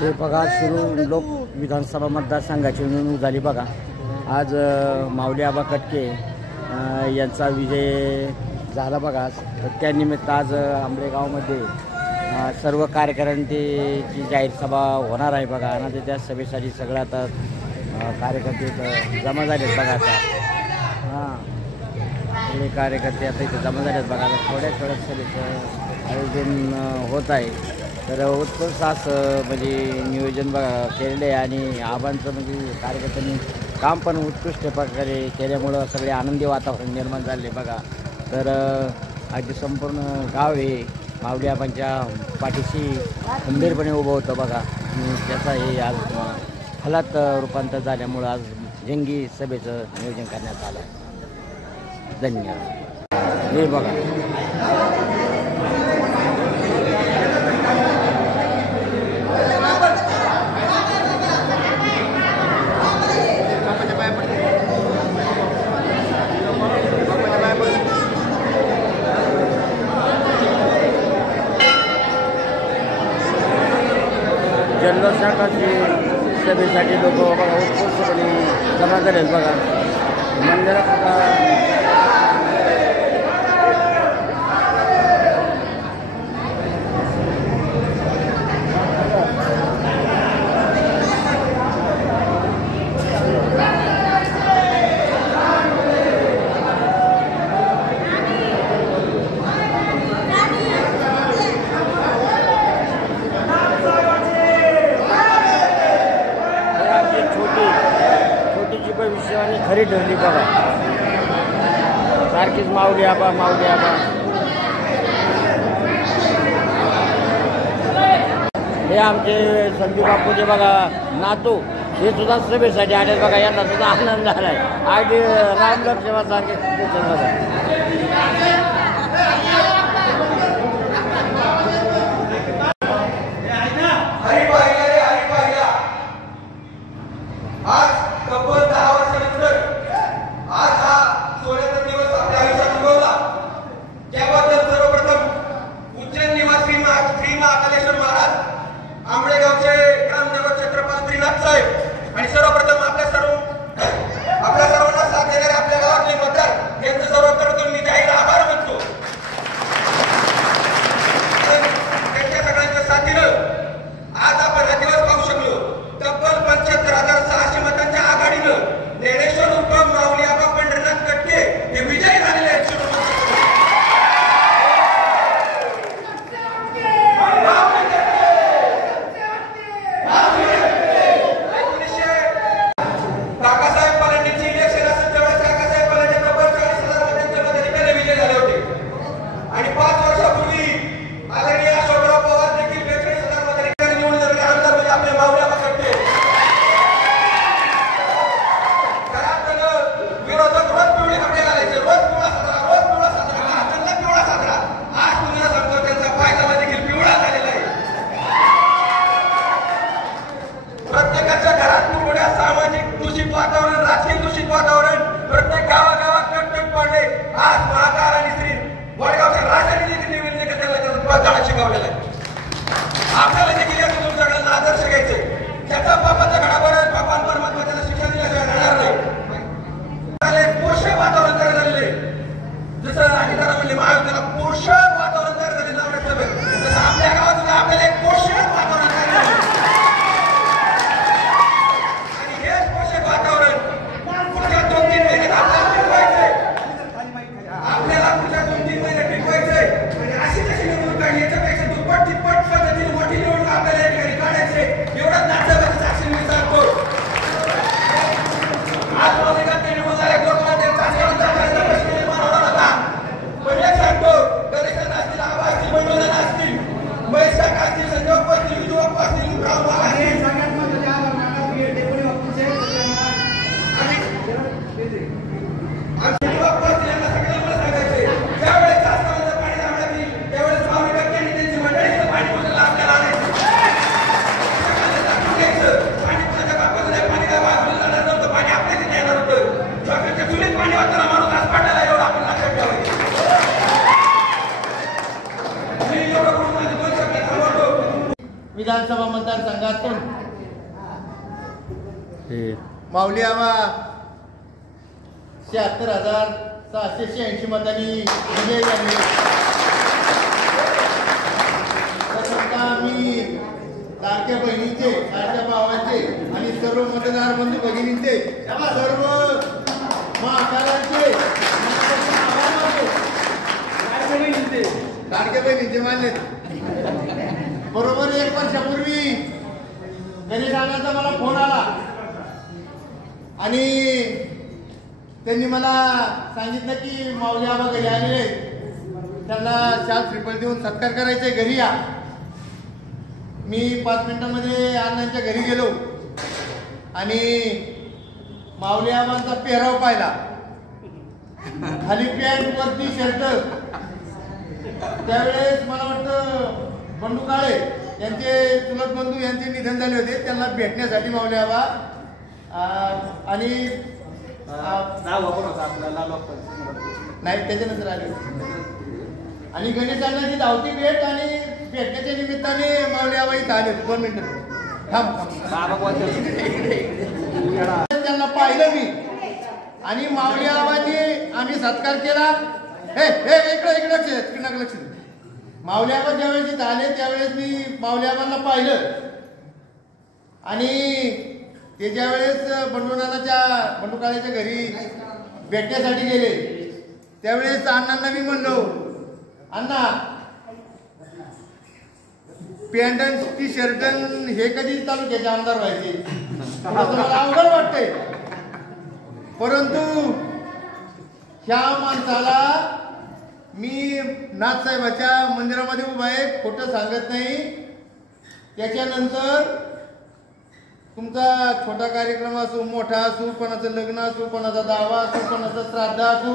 हे बघा शिरूर लोक विधानसभा मतदारसंघाची निवडणूक झाली बघा। आज माऊली आबा कटके यांचा विजय झाला बघा। तर त्यानिमित्त आज आंबेगावमध्ये सर्व कार्यकर्त्यांची जाहीर सभा होणार आहे बघा। आणि त्या सभेसाठी सगळं आता कार्यकर्ते जमा झालेत बघा। आता सगळे कार्यकर्ते आता इथे जमा झालेत बघा। थोड्या सभेचं आयोजन होत आहे। तर उत्कृष्ट असं म्हणजे नियोजन बघा केलेलं आहे आणि आबांचं म्हणजे कार्यकर्त्यांनी काम पण उत्कृष्ट प्रकारे केल्यामुळं सगळे आनंदी वातावरण निर्माण झाले बघा। तर अगदी संपूर्ण गाव हे माऊली आबांच्या पाठीशी खंबीरपणे उभं होतं बघा। आणि त्याचा हे आज फलात रूपांतर झाल्यामुळं आज जंगी सभेचं नियोजन करण्यात आलं। धन्यवाद। हे बघा जल्लोषाची सभेसाठी लोक बघा उत्कृष्टपणे जमा झालेत बघा। मंदिरात भविष्यवाणी खरी ठरली बघा। सारखीच माऊली आबा माऊली आबा हे आमचे संजू बापूचे बघा नातू हे सुद्धा सभेसाठी आले बघा। यांना सुद्धा आनंद झालाय। अगदी रामलक्ष सेवा सांगितलं बघा। आणि सर्वप्रथम आपल्या सर्वांना साथ देणारे आपल्या गावातले मतदार यांचं सर्व मतदारसंघातून माऊली आबा 76,686 मतांनी विजय झाले. मी लाडक्या बहिणीचे, लाडक्या भावाचे आणि सर्व मतदार बंधू भगिनींचे, सर्व महाकारांचे, लाडक्या बहिणींचे मान्य. बरोबर 1 वर्षापूर्वी गणेश अण्णांचा मला फोन आला आणि त्यांनी मला सांगितलं की माऊली आबा घरी आलेले, त्यांना शाल श्रीफळ देऊन सत्कार करायचा आहे, घरी या. मी 5 मिनिटांमध्ये अण्णांच्या घरी गेलो आणि माऊली आबांचा पेहराव पाहिला. खाली पॅन्ट वरती शर्ट. त्यावेळेस मला वाटतं बंडू काळे यांचे चुलत बंधू यांचे निधन झाले होते. त्यांना भेटण्यासाठी माऊली आबा आणि नाही त्याच्यानंतर आले आणि गणेश अण्णांची धावती भेट आणि भेटण्याच्या निमित्ताने माऊली आबा इथं आले होते. 2 मिनिटं त्यांना पाहिलं मी आणि माऊली आबाची आम्ही सत्कार केला. हे इकडे लक्ष दे. माऊली आबा ज्यावेळेस इथं आले त्यावेळेस मी माऊली आबांना पाहिलं आणि ते ज्यावेळेस बंडू काळेच्या घरी भेटण्यासाठी गेले त्यावेळेस अण्णांना मी म्हणलो, अण्णा पॅन्टन टी शर्टन हे कधी तालुक्याचे आमदार व्हायचे, मला अवघड वाटतंय. परंतु ह्या माणसाला मी नाथसाहेबाच्या मंदिरामध्ये उभा आहे, खोटं सांगत नाही. त्याच्यानंतर तुमचा छोटा कार्यक्रम असो, मोठा असो, कोणाचं लग्न असो, कोणाचा दावा असो, कोणाचा श्राद्ध असो,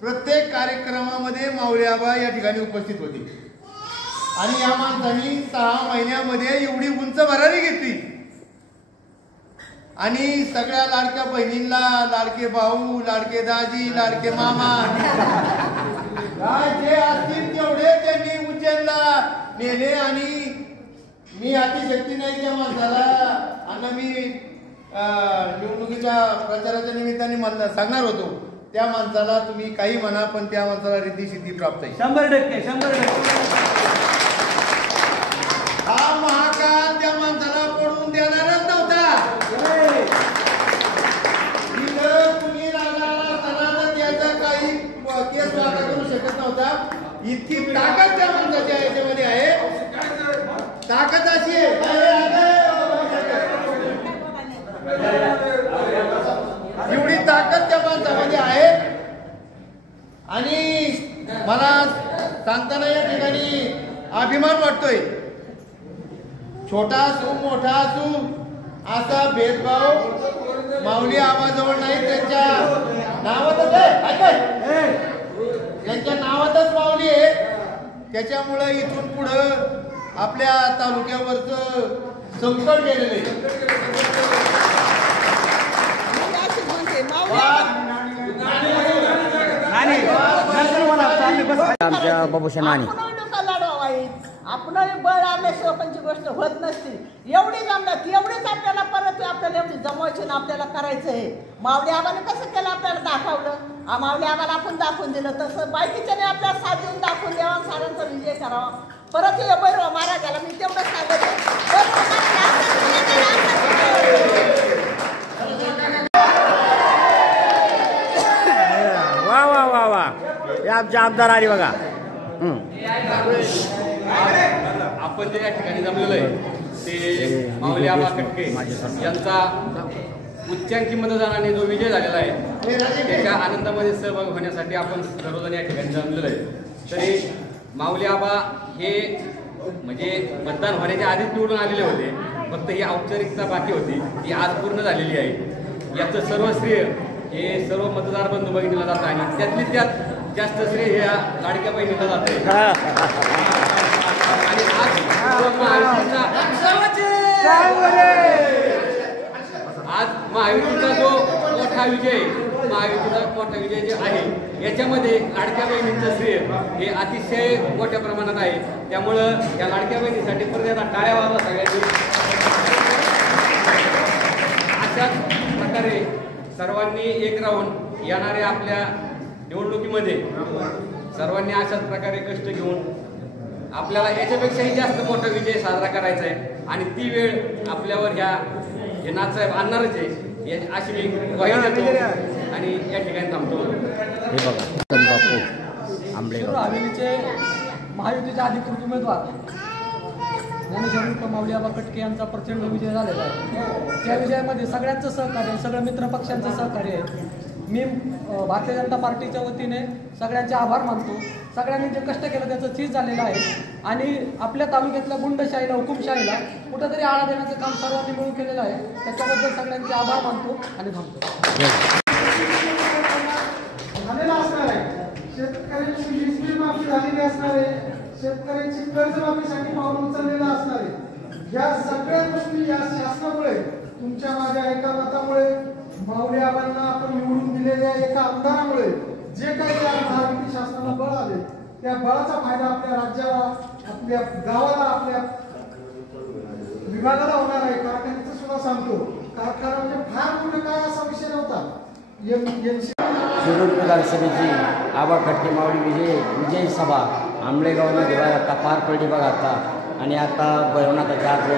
प्रत्येक कार्यक्रमामध्ये माऊली आबा या ठिकाणी उपस्थित होते. आणि या माणसांनी 6 महिन्यामध्ये एवढी उंच भरारी घेतली आणि सगळ्या लाडक्या बहिणींना, लाडके भाऊ, लाडके दाजी, लाडके मामा काय जे असतील तेवढे त्यांनी उज्जैनला नेले. आणि मी अतिशक्ती नाही त्या माणसाला, आणि मी निवडणुकीच्या प्रचाराच्या निमित्ताने मला सांगणार होतो, त्या माणसाला तुम्ही काही म्हणा पण त्या माणसाला रिद्धी सिद्धी प्राप्त आहे. 100% हा महाकाल त्या माणसाला पडून देणारच नव्हता. कुणी रागाला असताना त्याचा काही केस वाटा करू शकत नव्हता. इतकी ताकद त्या माणसाच्या याच्यामध्ये आहे. ताकद अशी आहे, एवढी ताकद त्या माणसामध्ये आहे. आणि मला सांगताना या ठिकाणी अभिमान वाटतोय. छोटा असू मोठा असू असा भेदभाव माऊली आबाजवळ नाही. त्यांच्या नावातच आहे, त्यांच्या नावातच माऊली आहे. त्याच्यामुळं इथून पुढं आपल्या तालुक्यावरचं संकट गेलेलं आहे. आमच्या बाबूशा नानी आपण बळ आल्याशिवाय पंची गोष्ट होत नसते. एवढी जमलं एवढीच आपल्याला परत आपल्याला एवढी जमवायची ना आपल्याला करायचं आहे. माऊली आबाने कसं केलं आपल्याला दाखवलं. माऊली आबाला आपण दाखवून दिलं तसं बायकीच्याने आपल्याला साथ देऊन दाखवून द्यावा, सारांचा विजय करावा. परत हे बैरवा मारा गेला मी तेवढं सांगत वा वा वा वा हे आमचे आमदार आले बघा. आपण जे या ठिकाणी जमलेलो आहे ते माऊली आबा कटके यांचा उच्चांकी मतदानाने जो विजय झालेला आहे त्याच्या आनंदामध्ये सहभाग होण्यासाठी आपण सर्वजण या ठिकाणी जमलेलो आहे. तरी माऊली आबा हे म्हणजे मतदान होण्याच्या आधीच निवडून आलेले होते. फक्त ही औपचारिकता बाकी होती, ती आज पूर्ण झालेली आहे. याचं सर्व श्रेय हे सर्व मतदार बंधू भगिनीला जातं आणि त्यातली त्यात जास्त श्रेय ह्या लाडक्या बहिणीला जात आहे. आणि आज महायुतीचा जो मोठा विजय जे आहे याच्यामध्ये लाडक्या बहिणींचं श्रेय हे अतिशय मोठ्या प्रमाणात आहे. त्यामुळं या लाडक्या बहिणीसाठी परत टाळ्या वाजवा सगळ्यांनी. सर्वांनी एक राहून येणाऱ्या आपल्या निवडणुकीमध्ये सर्वांनी अशाच प्रकारे कष्ट घेऊन आपल्याला याच्यापेक्षाही जास्त मोठा विजय साजरा करायचा आहे आणि ती वेळ आपल्यावर हे नाथसाहेब आणणारच आहे अशी मी ग्वाही देतो आणि या ठिकाणी थांबतो. हे बघा बापू आंबळेगाव हवेलीचे महायुतीचे अधिकृत उमेदवार ज्ञानेश्वर माऊली आबा कटके यांचा प्रचंड विजय झालेला आहे. त्या विजयामध्ये सगळ्यांचं सहकार्य आहे, सगळ्या मित्रपक्षांचं सहकार्य आहे. मी भारतीय जनता पार्टीच्या वतीने सगळ्यांचे आभार मानतो. सगळ्यांनी जे कष्ट केलं त्याचं चीज झालेलं आहे आणि आपल्या तालुक्यातल्या गुंडशाहीला हुकुमशाहीला कुठंतरी आळा देण्याचं काम सर्वांनी मिळून केलेलं आहे. त्याच्याबद्दल सगळ्यांचे आभार मानतो आणि थांबतो. झालेला असणार आहे. शेतकऱ्यांची वीज माफी झालेली असणार आहे. शेतकऱ्यांची कर्जमाफीसाठी पाऊल उचललेलं असणार आहे. या सगळ्या गोष्टी या शासनामुळे तुमच्या माझ्या एका मतामुळे माऊली आबांना आपण निवडून दिलेल्या एका आमदारामुळे जे काही या महायुती शासनाला बळ आले त्या बळाचा फायदा आपल्या राज्याला, आपल्या गावाला, आपल्या विभागाला होणार आहे. कारखान्याचं सुद्धा सांगतो, कारखाना म्हणजे फार मोठं काय असा विषय नव्हता. शिरूर विधानसभेची आबा कटके माऊली विजयी सभा आंबळेगावमध्ये बघा आता पार पडली बघा आता. आणि आता भैरवनाथाचा आज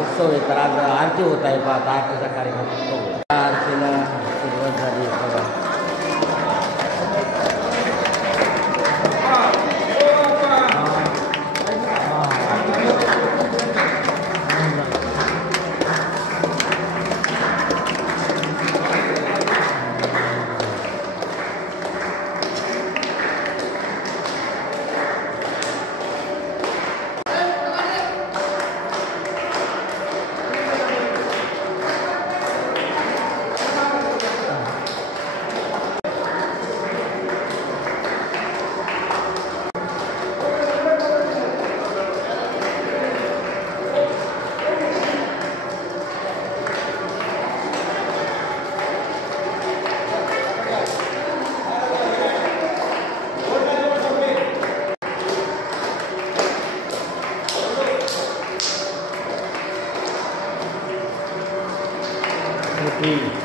उत्सव आहे तर आज आरती होत आहे. पाहता आरतीचा कार्यक्रम आरतीला सुरुवात झाली बघा. Thank you.